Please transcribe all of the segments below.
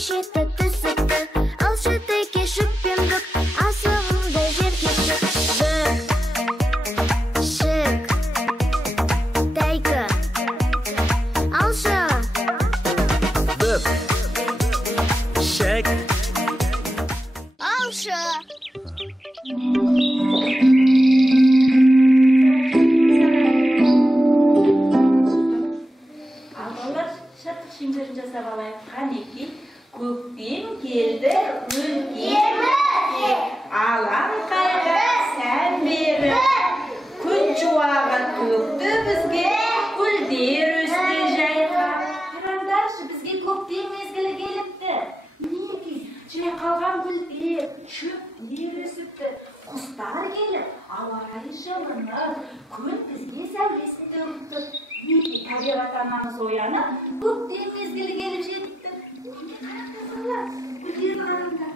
шетті түсікті алшы теке шүкпендік асығымды жерге шық шік тәйкі алшы Dıp Şek алшы Şimdilerini жасап алайық. Қанеки, көктем келді, өлкемізге. Алан қайғы сән беріп, күн шуағы төкті бізге, гүлдер өсті жайқап. Қараңдаршы, бізге көктем мезгілі келіпті. Мінеки, жайқалған гүлдер, шөптер өсіпті. Құстар келіп, ауа райы жылынып, күн бізге сәулесін төгілді. Мінеки, табиғат анамыз оянып, көктем мезгілі келіп жетті. Гүлдер қараңдар.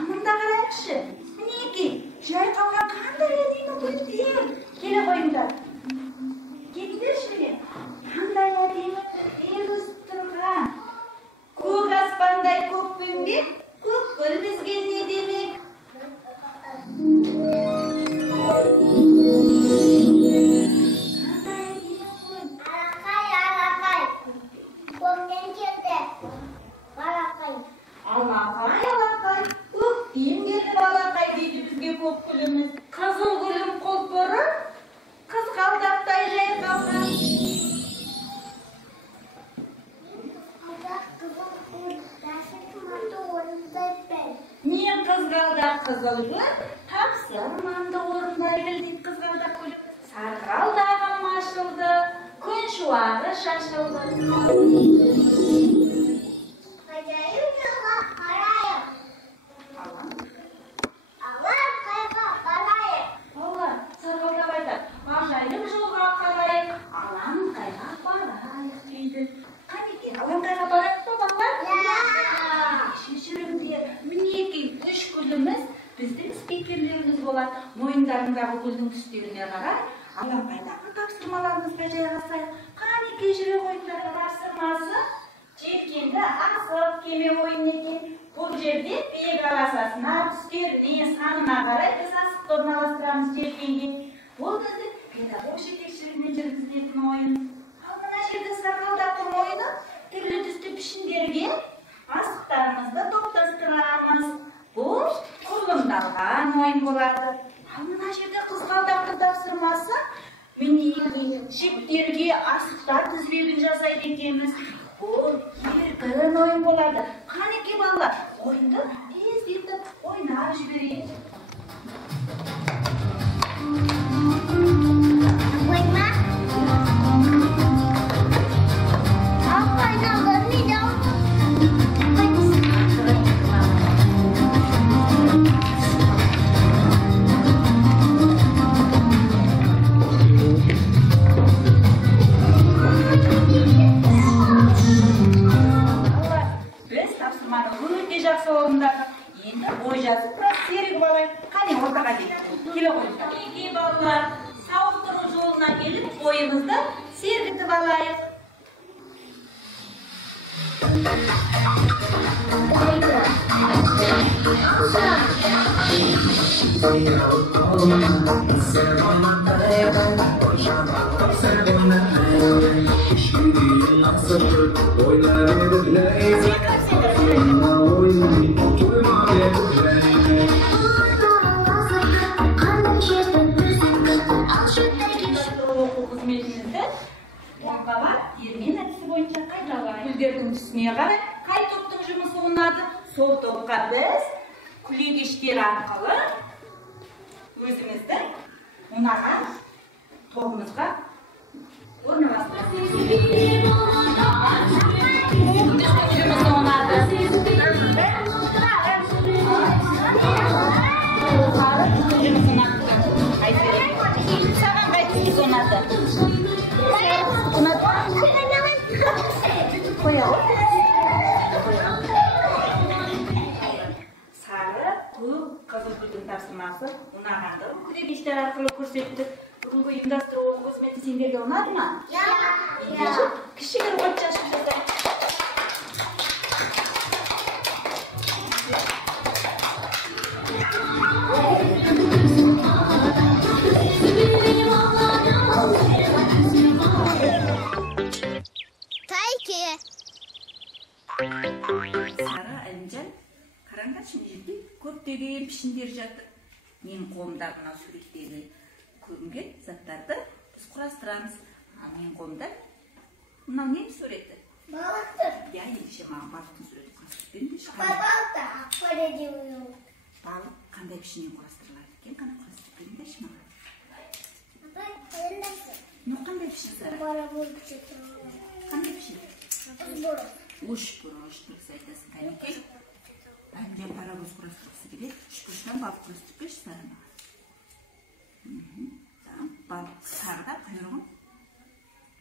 Анында қарайықшы. Мінеки, жайқалған қандай әдемі гүлдер. Келе қойыңдар. Келіңдерші міне. Қандай әдемі гүлдер өсіп тұрған. Көк аспандай көкпеңбек, көк гүл бізге не демек? Алақай, көктем келді балақай дейді бізге көк гүліміз. Қызыл гүлім құлпырып, қызғалдақтай жайқалған. Мен қызғалдақ қызыл гүл, тапсырмамды орындай біл дейді қызғалдақ гүлім. Сарғалдағым ашылды, күн шуағы шашылды. Ажайып жолға қалайық, алан қайға барайық дейді. Қанеки, алан қайға барайық па, балалар? Шешіріңдер, мінеки, 3 гүліміз біздің спикерлеріміз болады. Мойындарындағы гүлдің түстеріне қарай, алан қайдағы тапсырмаларымызға жайғасайық. Қанеки, жүре қойыңдарға тапсырмасы, жеткенді асып кеме ойын екен. Бұл жерде биік аласасына, түстеріне, санына қарай біз асықты орналастырамыз жеткенге. Бұл біздің педагог жетекшілігімен жүргізілетін ойын. Ал мына жерде сарғалдақтың ойыны түрлі түсті пішіндерге асықтарымызды топтастырамыз. Бұл құрылымдалған ойын болады. Ал мына жерде қызғалдақтың тапсырмасы мінеки жіптерге асықтар тізбегін жасайды екенбіз. Бұл еркін ойын болады. Қанеки балалар, ойынды тездетіп ойнап жіберейік. Енді ой жазып, біраз серігіп алайық. Қане, ортаға келіп. Келе қойыңдар. Мінеки балалар, сауықтыру жолына келіп, ойымызды сергітіп алайық. Термен әдісі бойынша қайталайық. Гүлдердің түсіне қарай қай топтың жұмысы ұнады? Сол топқа біз күлегештер арқылы өзімізді ұнаған тобымызға орналастырамыз. Тапсырмасы ұнағанды күлегештер арқылы көрсеттік. Бүгінгі ұйымдастыру қызметі сендерге ұнады ма? Кішігір от шашып жасайық. қараңдаршы, мына жерде көптеген пішіндер жатыр. Менің қолымда мына суреттегі көрінген заттарды біз құрастырамыз. Менің қолымда мынау не суреті? Балықтыр. Я ендеше маған балықтың суреті көрсетпеңдерші. Балықты аквариумда. Балық қандай пішінмен құрастырылады екен? Қана көрсетіп беріңдерші маған. Қандай пішін сары? Қандай пішін? Үшбұрыш, дұрыс айтасың, Кәнекей. Бәлден паровоз құрастырғысы келеді. Үшбұрыштан балық құрастырып берші сары маған. Балық тағы да құйрығын.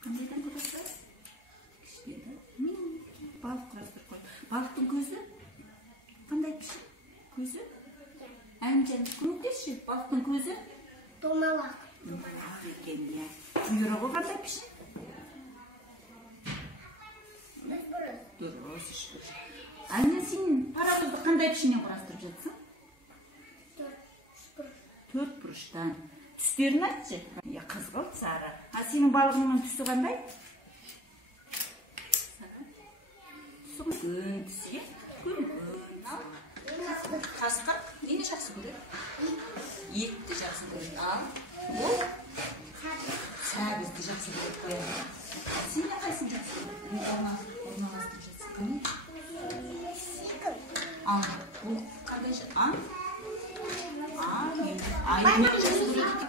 Қандайдан құрастырады? Кішкентай. Балық құрастырып қой. Балықтың көзі? Қандай пішін? Көзі? Әнжан, көмектесші. Балықтың көзі? Домалақ. Домалақ екен, иә. Құйрығы қандай пішін? Дұрыс, үшбұрыш. Әне, сен паровозды қандай пішінмен құрастырып жатсың? Төрт бұрыштан. Түстерін айтшы. Қызғылт, сары. Сенің балығыңның түсі қандай? Сүңгін түсі, күлгін. Қасқыр нені жақсы көреді? Етті жақсы көреді. Ол сәбізді жақсы көреді. Сен не қайсын жақсы көреді? Орналастырып жатсың. Бұл қандай жақсы? Айнені жақсы көреді.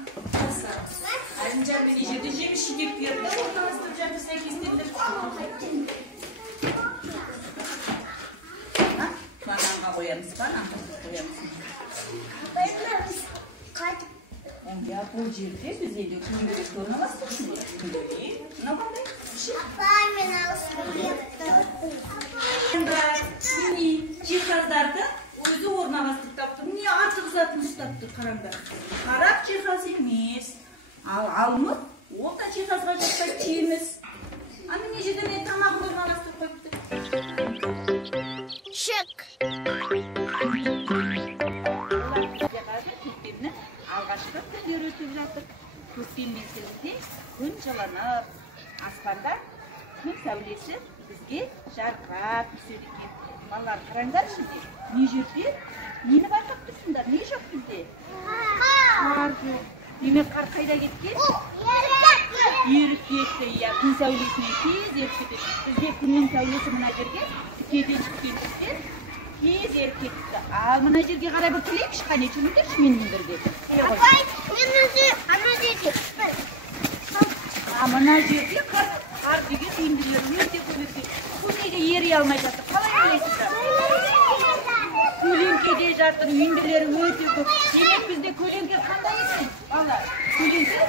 Әлімжан мені жерде жеміс жидек берді. Орналастырып жатыр сәйкестендір. Бананға қоямыз, бананға қоямыз. Бұл жерде біз елде күнделікті орналастырсын. Мына қандай? Апай, мен Міне жиһаздарды өзі орналастырып тапты. Міне артық затын ұстап тұр, қараңдар. Қарап жиһаз емес. Ал алмыр, ол да жиһазға жатпайды, тиеміз. Міне жерде мен тамағын орналастырып қойыпты. Шық. Көктемнің алғашқы күндері өтіп жатыр. Көктем мезгілінде күн жылынып, аспанда күн сәулесі бізге жарқырап түседі екен. Балалар, қараңдаршы, не жерде нені байқап тұрсыңдар? Не жоқ бізде? Қар жоқ. Демек қар қайда кеткен? Еріп кетті, иә, күн сәулесімен тез еріп кетеді. Бізге күннің сәулесі мына жерге тікелей түскендіктен тез еріп кетті. Ал мына жерге қарай бір келейікші, қане жүріңдерші менімен бірге. Апай, мен өзі ана жерде. Мына жерде қар деген үйінділері өте көп екен. Бұл неге ери алмай жатыр? Қалай ойлайсыздар? Көлеңкеде жатыр, үйінділері өте көп. Демек бізде көлеңке қандай екен? Балалар, көлеңке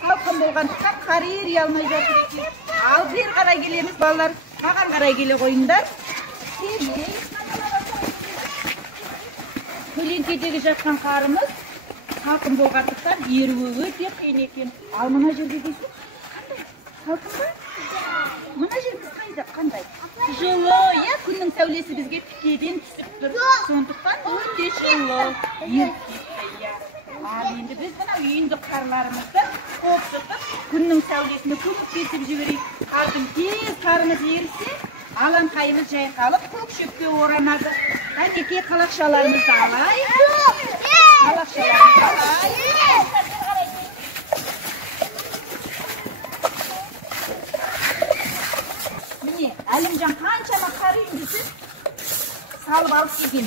салқын болғандықтан қар ери алмай жатыр екен. Ал бері қарай келеміз, балалар. Маған қарай келе қойыңдар. Көлеңкедегі жатқан қарымыз салқын болғандықтан еруі өте қиын екен. Ал мына жерге дейсің? Қандай? Салқын ба? Мына жеріміз қайда? Қандай? Жылы, иә, күннің сәулесі бізге тікеден түсіп тұр. Сондықтан өте жылы. Ал енді біз мына үйінді қарларымызды қопсытып, күннің сәулесіне көмектесіп жіберейік. Артын тез қарымыз ерісе, алаңқайымыз жайқалып, көк шөпке оранады. Кәнекей қалақшаларымызды алайық. Қалақшаларымызды алайық. Міне, Әлімжан қаншама қар үйіндісін салып алып келген.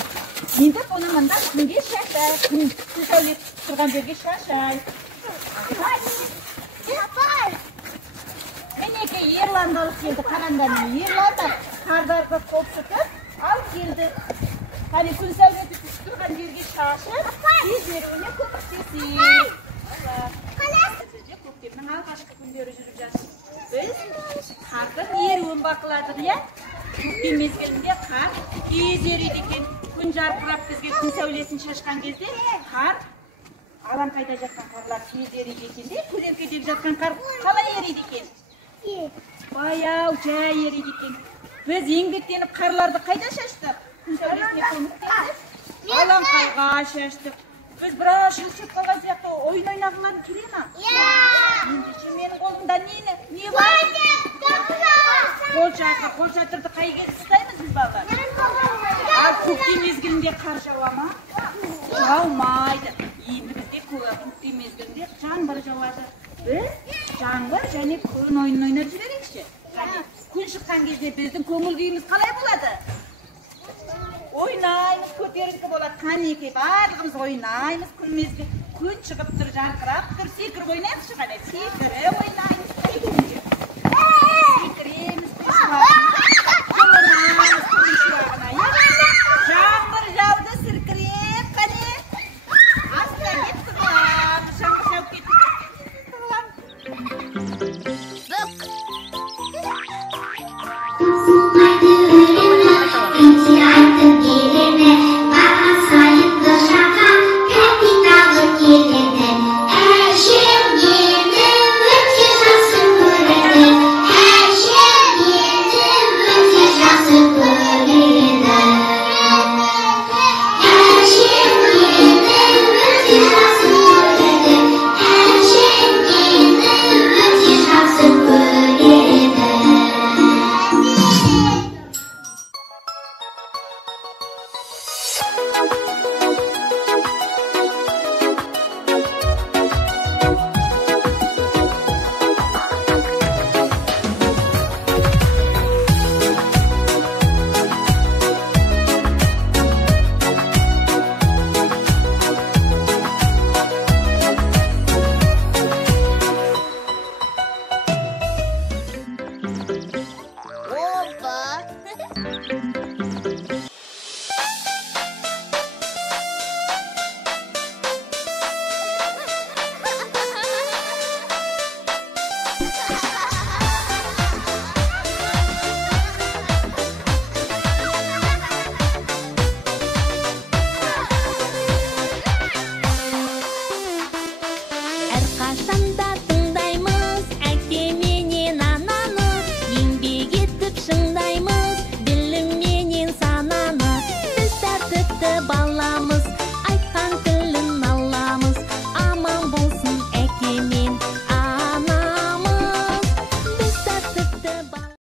Енді бұны мында күнге шашайық. Күн сәулесі тұрған жерге шашайық. Мінеке Ерландалық келді, қараңдарына. Ерландар қардарды қопсытып алып келді. Қане күн сәулесі түсіп тұрған жерге шашып, тез еруіне көмектесейік. Сізде көктемнің алғашқы күндері жүріп жатыр. Біз қардың еруін бақыладық, иә? Көктем мезгілінде қар тез ереді екен. Күн жарқырап бізге күн сәулесін шашқан кезде қар, алаңқайда жатқан қарлар тез ереді екен де, көлеңкедегі жатқан қар қалай ереді екен? Баяу, жай ереді екен. Біз еңбектеніп қарларды қайда шаштық? Күн сәулесіне көмектесіп, алаңқайға шаштық. Біз біраз жылшып қалған сияқты ойын ойнағыларың келе ма? Ендеше менің қолымда не бар? Қолшатырды қай кезде ұстаймыз біз балалар? Ал көк Күнде қар жауа ма? Жаумайды. Енді бізде көктем мезгілінде жаңбыр жауады. Біз жаңбыр және күн ойынын ойнап жүререкші. Күн шыққан кезде біздің көңіл күйіміз қалай болады? Ойнаймыз, көтеріңкі болады. Қанеке, барлығымыз ойнаймыз күн мезгіл. Күн шығып тұр, жарқырап тұр, секіріп ойнайықшы қане.